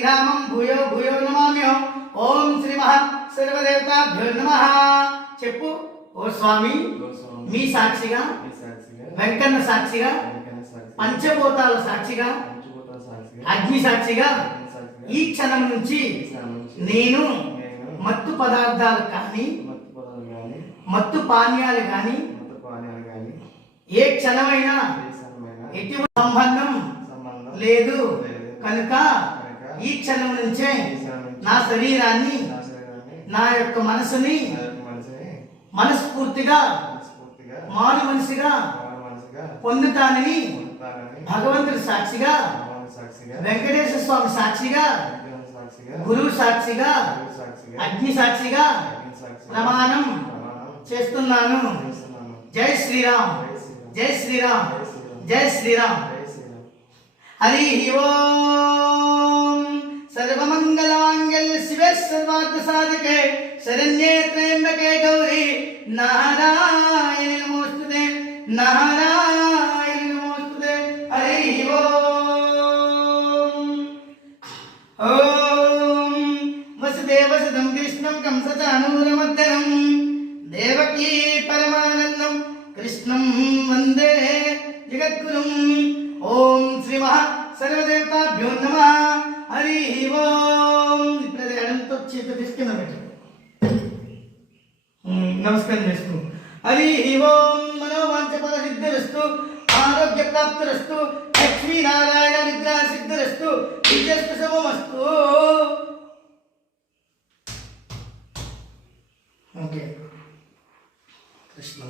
శ్రీరామం భూయో భూయో నమామ్యో. ఓం శ్రీ మహా సర్వదేవతాభ్యో నమః. చెప్పు. ఓ స్వామి, మీ సాక్షిగా, వెంకన్న సాక్షిగా, పంచభూతాల సాక్షిగా, అగ్ని సాక్షిగా ఈ క్షణం నుంచి నేను మత్తు పదార్థాలు కానీ మత్తు పానీయాలు కానీ ఏ క్షణమైనా ఎటువంటి సంబంధం లేదు కనుక ఈ క్షణం నుంచే నా శరీరాన్ని, నా యొక్క మనసుని మనస్ఫూర్తిగా మారు మనిషిగా పొందుతానని భగవంతుడి సాక్షిగా, వెంకటేశ్వర స్వామి సాక్షిగా, గురువు సాక్షిగా, అగ్ని సాక్షిగా ప్రమాణం చేస్తున్నాను. జై శ్రీరామ్, జై శ్రీరామ్, జై శ్రీరామ్. హరి ఓం. సర్వమంగళమాంగళ్య శివే సర్వార్థ సాధకే శరణ్యే త్రయంబకే గౌరీ నారాయణి నమోస్తుతే, నారాయణి నమోస్తుతే. హరి ఓం. ఓం వసుదేవసుతం కృష్ణం కంసచానూరమర్దనం దేవకీ పరమానందం కృష్ణం వందే జగద్గురుం. ఓం శ్రీ మహా సర్వదేవతాభ్యో నమః. హరి ఓం. ఇప్పుడు ఎడంతో చేతి తీసుకున్న పెట్టు, నమస్కారం చేసుకో. హరి ఓం. మనోవాంఛ ఫల సిద్ధిరస్తు, ఆరోగ్య ప్రాప్తిరస్తు, లక్ష్మీనారాయణ నిద్రా సిద్ధిరస్తు, విద్యస్తు శుభమస్తు. ఓకే. కృష్ణ